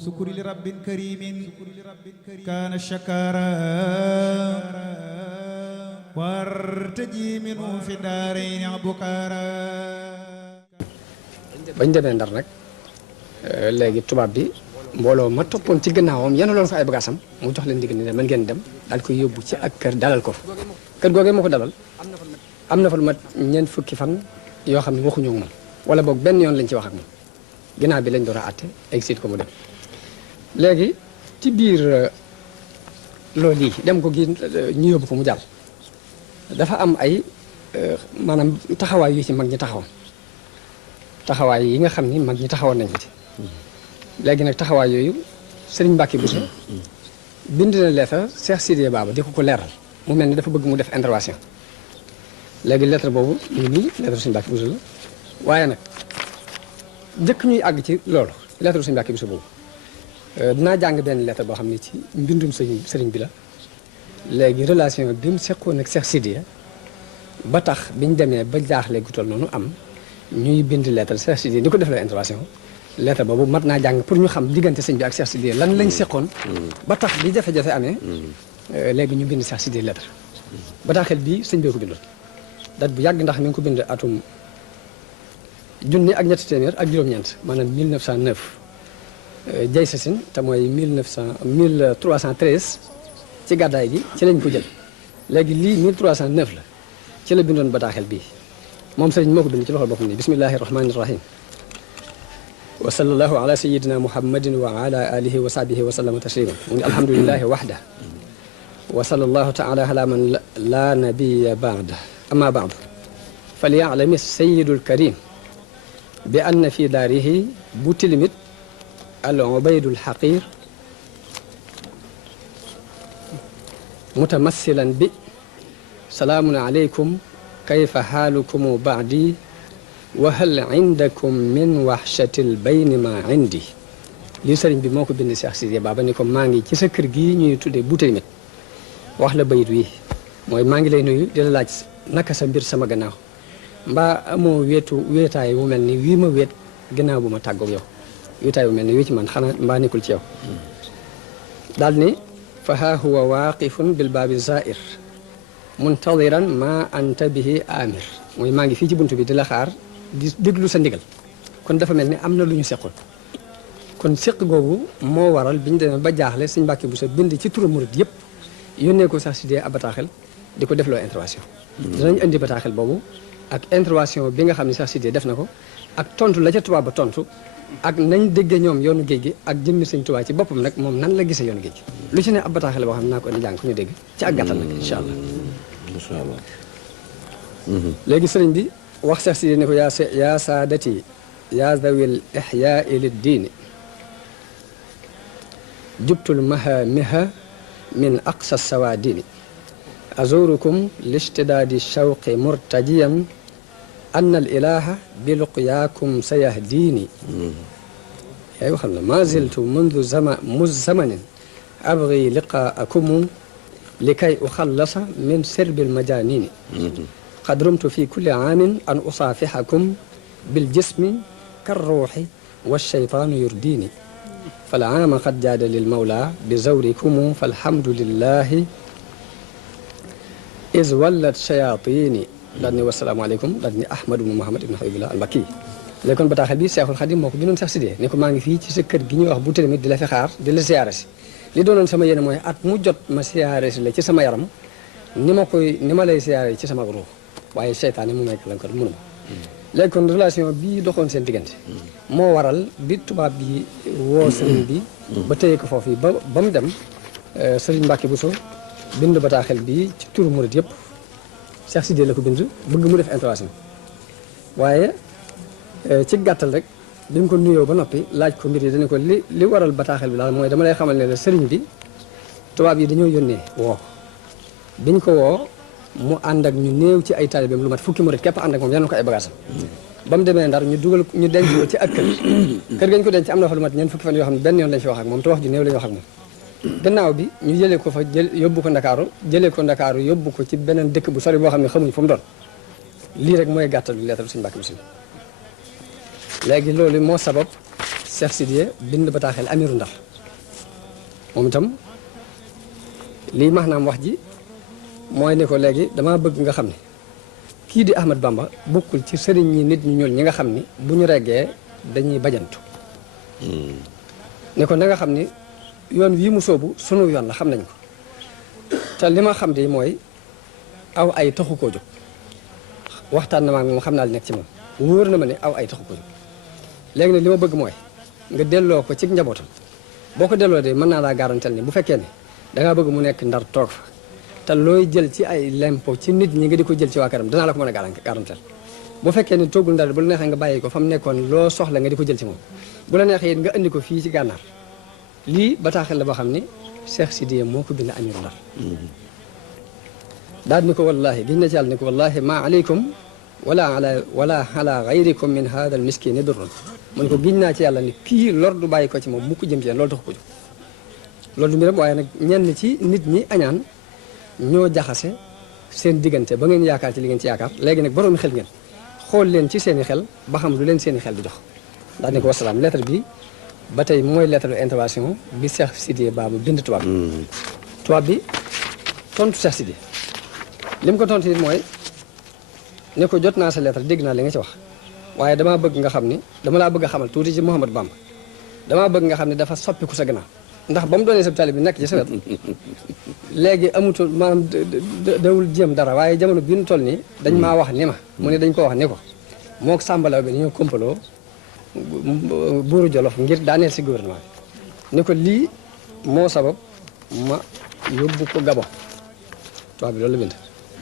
sukuri li rabbin karimin kaana shakara wartaji minu fi daarayni abukara. bañ demee Ndar nag léegi tubaab bi mbooloo ma toppoon ci gannaawam yenu loon fa ay bagaasam mu jox leen ndigal ne man ngeen dem daal koy yóbbu ci ak kër dalal ko kër googee moo ko dalal am na fa lu mat ñeent fukki fan yoo xam ne waxuñu ak moom wala boog benn yoon lañ ci wax ak moom ginnaaw bi lañ door a àtte exit ko mu dem. léegi ci biir loolu yi dem ko gi ñu yóbbu ko mu jàll dafa am ay maanaam taxawaay yu ci mag ñi taxawoon taxawaay yi nga xam ni mag ñi taxawoon nañ ko ci. léegi nag taxawaay yooyu Serigne Mbacke Bousso bind na lettre Cheikh Sidiya Baba di ko leeral mu mel ni dafa bëgg mu def intervention léegi lettre boobu ñu nii lettre Serigne Mbacke Bousso la waaye nag njëkk ñuy àgg ci loolu lettre Serigne Mbacke Bousso boobu dinaa jàng benn lettre boo xam ne ci mbindum Serigne bi la léegi relation bi mu seqoon ak Cheikh Sidiya ba tax biñ demee ba jaaxle gu toll noonu am ñuy bind lettre Cheikh Sidiya di ko def la intervention lettre boobu mat naa jàng pour ñu xam diggante sëñ bi ak Cheikh Sidiya lan lañ seqoon ba tax bi jafe-jafe amee léegi ñu bind Cheikh Sidiya lettre bataaxel bii sëñ bee ko bindoon date bu yàgg ndax mi ngi ko bind atum junni ak ñetti téeméer ak juróom-ñeent maanaam 1909 jay sasin te mooy 1313 ci gàddaay gi ci lañ ko jël léegi lii 1309 la ci la bindoon bataaxel bii moom sëriñ moo ko bind ci loxol boppam ni bismillahi rahmani rahim wa sallallahu ala sayidina muhammadin wa ala alihi wa sahbihi wa sallama taslima mu ngi alhamdulilahi waxda wa sallallahu taala ala man la nabiya baada amma baadu falyaalami sayidu lkarim bi anna fi daarihi bu tilimit al ubaydu lxaqir mutamassilan bi salaamun aleykum kayfa xaalukum baadi wa hal indakum min waxshatil bayni ma indi lii sëriñ bi moo ko bind Cheikh Sidiya Baba ni ko maa ngi ci sa kër gii ñuy tuddee bu tamit wax la bayit wi mooy maa ngi lay nuyu di la laaj naka sa mbir sama gannaaw mbaa amoo wéetaay bu mel ni wii ma wéet gannaaw bu ma tàggoog yow wéetaay bu mel ni wii ci man xanaa mbaa nekkul ci yow daal ni fa haa huwa waaqifun bil baabi zair muntadiran ma anta bihi amir mooy maa ngi fii ci buntu bi di la xaar di déglu sa ndigal kon dafa mel ni am na lu ñu seqoon kon seq googu moo waral bi ñu demee ba jaaxle Sëñ Mbàkke Buso bind ci turu murid yëpp yónnee ko Cheikh Sidiya ab bataaxel di ko defloo intervention dinañ indi bataaxel boobu ak intervention bi nga xam ne Cheikh Sidiya def na ko ak tontu la ca tubaab ba tontu ak nañ déggee ñoom yoonu géej gi ak jëmmi Sëñ Tuubaa ci boppam nag moom nan la gisee yoonu géej gi lu ci ne ab bataaxel boo xam ne naa ko indi jàng ko ñu dégg ci ak gàttal nag incha allah léegi sëriñ bi wax Cheikh Sidiya ne ko yaa saadati yaa zawil ixyaai liddiini jubtul mahamiha min aqsa sawaadini azurukum listidaadi shawqi murtajiyan anna al ilaha bi luqyaakum sayahdiini yaay waxal na ma ziltu mundu zamanin abgi liqaakum likay uxallasa min sirbi almajanini qad rumtu fi kulli aamin an usaafixakum biljismi karruuxi walcheytaanu yurdiini falaama qad jaada lilmawla bi zawrikum falhamdulillahi is wallat chayatini daal ni wasalaamaaleykum daal ni ahmad ibnu muhammad ibnu habibillah albakki léegi kon bataaxel bi Seexul Xadim moo ko bindoon Cheikh Sidiya ne ko maa ngi fii ci sa kër gi ñuy wax bu tamit di la fi xaar di la siyaare si li doonoon sama yéene mooy at mu jot ma siyaare si la ci sama yaram ni ma lay siyaare ci sama ruux waaye seytaane mu nekk lan ko mënuma léegi kon relation bii doxoon seen diggante moo waral bi tubaab bi woo sëriñ bi ba téye ko foofu ba mu dem sëriñ Mbàkke Buso bind bataaxel bi ci turu murid yëpp Cheikh Sidiya la ko bind bëgg mu def intervention waaye ci gàttal rek bi mu ko nuyoo ba noppi laaj ko mbir yi dañu ko li waral bataaxel bi daal mooy dama lay xamal ne la sëriñ bi tubaab yi dañoo yónnee woo biñ ko woo mu ànd ak ñu néew ci ay taalibeem lu mat fukki murid képp ànd ak moom yal na ko ay bagaasam ba mu demee Ndar ñu denc ko ci ak kër gañ ko denc am na fa lu mat ñeent fukki fan yoo xam ne benn yoon lañ fi wax ak moom te wax ju néew lañ wax ak moom gannaaw bi ñu jëlee ko fa yóbbu ko Ndakaaru yóbbu ko ci beneen dëkk bu sori boo xam ne xamuñ fu mu doon lii rek mooy gàttal bi leetal Sëñ Mbàkke Buso léegi loolu moo sabab Cheikh Sidiye bind bataaxel amiru Ndar moom itam lii maanaam wax ji mooy ne ko léegi damaa bëgg nga xam ne kii di Ahmad Bamba bokkul ci sëriñ ñi nit ñu ñuul ñi nga xam ni bu ñu reggee dañuy bajantu ne ko na nga xam ni yoon wii mu soobu sunu yoon la xam nañ ko te li ma xam de mooy aw ay taxu koo jóg waxtaan na maa moom xam naa li nekk ci moom wóor na ma ne aw ay taxu koo jóg léegi nag li ma bëgg mooy nga delloo ko ci njabootam boo ko delloo de mën naa laa garantel ni bu fekkee ne dangaa bëgg mu nekk Ndar toog fa te looy jël ci ay lempo ci nit ñi nga di ko jël ci waa këram danaa la ko mën a garantel bu fekkee ne toggul Ndar bu la neexee nga bàyyi ko fa mu nekkoon loo soxla nga di ko jël ci moom bu la neexee it nga indi ko fii ci gànnaar lii bataaxel la boo xam ni Cheikh Sidiye moo ko bind amiru Ndar daal ni ko wallahi giñ na ci yàlla ni ko wallahi ma aleykum wala ala gayrikum min hada al miskini durrun mu ne ko giñ naa ci yàlla ni kii lor du bàyyi ko ci moom mu ko jëm ci yéen loolu tax ko jóg loolu du mbiram waaye nag ñenn ci nit ñi añaan ñoo jaxase seen diggante ba ngeen yaakaar ci li ngeen ci yaakaar léegi nag boroomi xel ngeen xool leen ci seen i xel ba xam lu leen seen i xel di jox daal ni ko wasalaam lettre bi ba tey mooy lettre de intervention bi Cheikh Sidiye Baba bind tubaab bi tontu Cheikh Sidiye li mu ko tontu it mooy ne ko jot naa sa lettre dégg naa li nga ci wax waaye damaa bëgg nga xam ni dama laa bëgg a xamal tuuti ci Mouhamadou Bamba damaa bëgg nga xam ne dafa soppiku sa gannaaw ndax ba mu doonee sa taalibe bi nekk ci sa wet léegi amutul maanaam dawul jéem dara waaye jamono bi ñu toll nii dañ maa wax ni ma mu ne dañ ko wax ni ko moo ko sàmbalaw bi dañoo kompaloo buuru Jolof ngir daaneel si gouvernement bi ni ko lii moo sabab ma yóbbu ko Gabon tubaab bi loolu la bind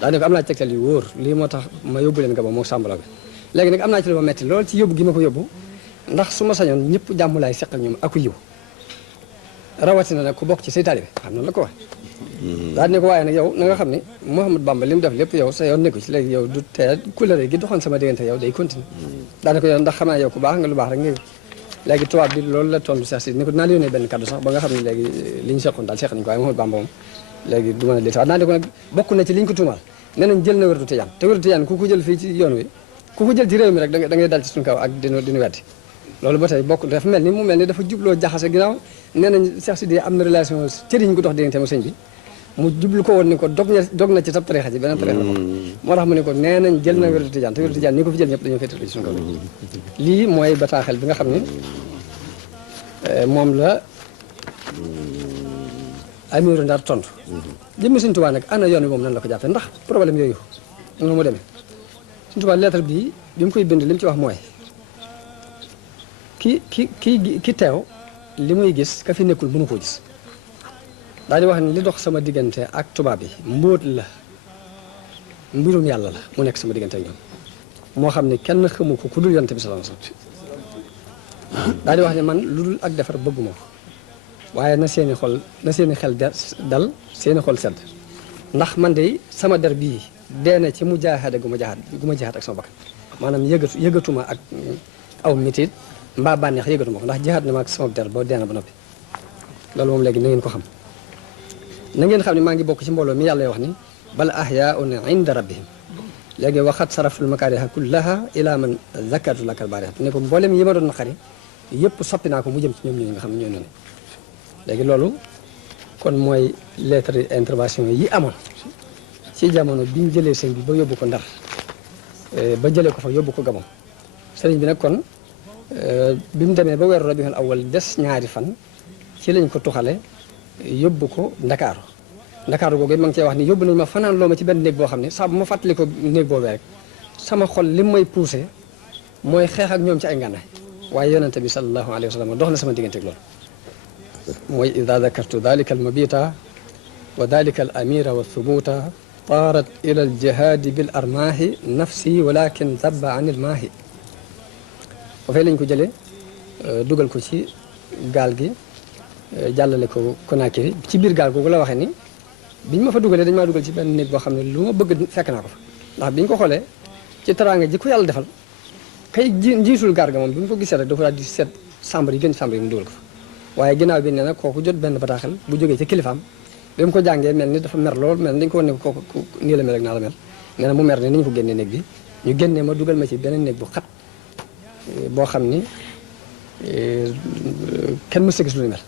daa ne ko am naa tegtal yu wóor lii moo tax ma yóbbu leen Gabon moo sàmbalaw bi léegi nag am naa ci lu ma metti lool ci yóbbu gi ma ko yóbbu ndax su ma sañoon ñëpp jàmm laay seq ak ñoom aku yiw rawatina nag ku bokk ci say taalibe xam na la ko wax daal ne ko waaye nag yow na nga xam ne Mouhamadou Bamba li mu def lépp yow sa yoon nekku ci léegi yow du tee couleur gi doxoon sama diggante yow day continuer daal ne ko yow ndax xam naa yow ku baax nga lu baax rek nga léegi tubaab bi loolu la tontu Cheikh Sidiye ni ko dinaa la yónnee benn kaddu sax ba nga xam ne léegi li ñu seqoon daal seq nañu ko waaye Mouhamadou Bamba moom léegi du mën a li tax naa ne ko nag bokk na ci li ñu ko tuumaal nee nañ jël na wérdu tijaan te wérdu tijaan ku ko jël fii ci yoon wi ku ko jël ci réew mi rek da ngay dal ci suñu kaw ak dinu weddi loolu ba tey bokk dafa mel ni mu mel ni dafa jubloo jaxase ginnaaw nee nañ Cheikh Sidiye am na relation cëriñ ko dox diggante mu sëñ bi mu jublu ko woon ni ko dog na ci tab tarixa ci beneen tarixa la ko moo tax mu ne ko nee nañ jël na wérdu tijaan te wérdu tijaan ñi ko fi jël ñëpp dañoo féetale ci suñu kaw lii mooy bataaxel bi nga xam ne moom la amiru Ndar tontu jëmmi Sëñ Tuubaa nag ana yoon wi moom nan la ko jàppee ndax problème yooyu noonu mu demee Sëñ Tuubaa lettre bi mu koy bind li mu ci wax mooy ki teew li muy gis ka fi nekkul mënu koo gis daal di wax ni li dox sama diggante ak tubaab yi mbóot la mbirum yàlla la mu nekk sama diggante ak ñoom moo xam ne kenn xamu ko ku dul yonent bi sallallahu alayhi wasallam daal di wax ne man lu dul ak defar bëgguma ko waaye na seeni xel dal seeni xol sedd ndax man de sama der bii deena ci mujaahada gu ma jihaad ak sama bakkan maanaam yëgatuma ak aw mitit mbaa bànneex yëgatuma ko ndax jihaad na ma ak sama der ba deena ba noppi loolu moom léegi na ngeen ko xam na ngeen xam ne maa ngi bokk ci mbooloo mi yàlla wax ni bal ahyaa'un inda rabbihim léegi waxat saraftul makaariha kullaha ila man zakartu lakal baarihat ne ko mboolem yi ma doon naqari yëpp soppi naa ko mu jëm ci ñoom ñooñu nga xam ne ñooy noonu léegi loolu kon mooy lettre intervention yi amoon ci jamono bi ñu jëlee sëñ bi ba yóbbu ko Ndar ba jëlee ko fa yóbbu ko Gabon sëriñ bi nag kon bi mu demee ba weeru Rabiul Awwal des ñaari fan ci lañ ko tuxale yóbbu ko Ndakaaru googu ma ngi cee wax ni yóbbu nañ ma fanaan loo ma ci benn néeg boo xam ne saa bu ma fàttali ko néeg boobee rek sama xol li may poussé mooy xeex ak ñoom ci ay ngànnaay waaye yonente bi sallallahu alayhi wa sallam dox na sama diggante ak loolu mooy ida dakartu dalika almabita wa dalika al amira wa thubuta taarat ila aljihadi bil armaahi nafsi walakin zabba an ilmaahi fafee lañ ko jëlee dugal ko ci gaal gi jàllale ko Conakry ci biir gaal googu la waxee ni biñ ma fa dugalee dañ maa dugal ci benn néeg boo xam ne lu ma bëgg fekk naa ko fa ndax biñ ko xoolee ci teraanga ji ko yàlla defal kay njiitul gaar ga moom bi mu ko gisee rek dafa daal di seet chambre yi gën chambre yi mu dugal ko fa waaye ginnaaw bi nee na kooku jot benn bataaxel bu jógee ci kilifaam bi mu ko jàngee mel ni dafa mer lool mel ni dañ ko wane ko kooku nii la mel rek naa la mel nee na mu mer ne ni ñu ko génnee néeg bi ñu génnee ma dugal ma ci beneen néeg bu xat boo xam ni kenn mës a gis lu ni mel